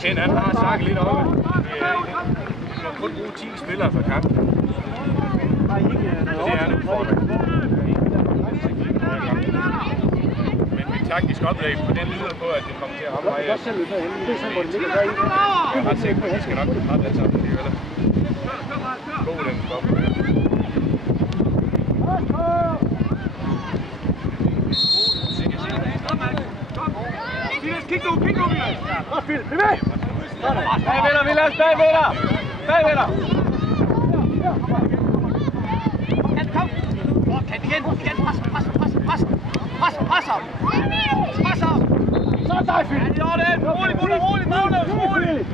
Send, han har sagt lidt over. Man må kun bruge 10 spillere for kampen. Det er en udfordring. Men mit taktisk oplæg på den lyder på, at det kommer til at ramme mig. Jeg er ret sikker på, at de skal nok kunne trætte alt sammen. Det er god den stop. Kig nu, Vilas! Godt spil, bliv med! Bagved dig, Vilas, bagved dig! Bagved dig! Kom! Kant igen! Pres op! Så er dig, Philip! Ja, det er det! Rolig, Magnus! Rolig!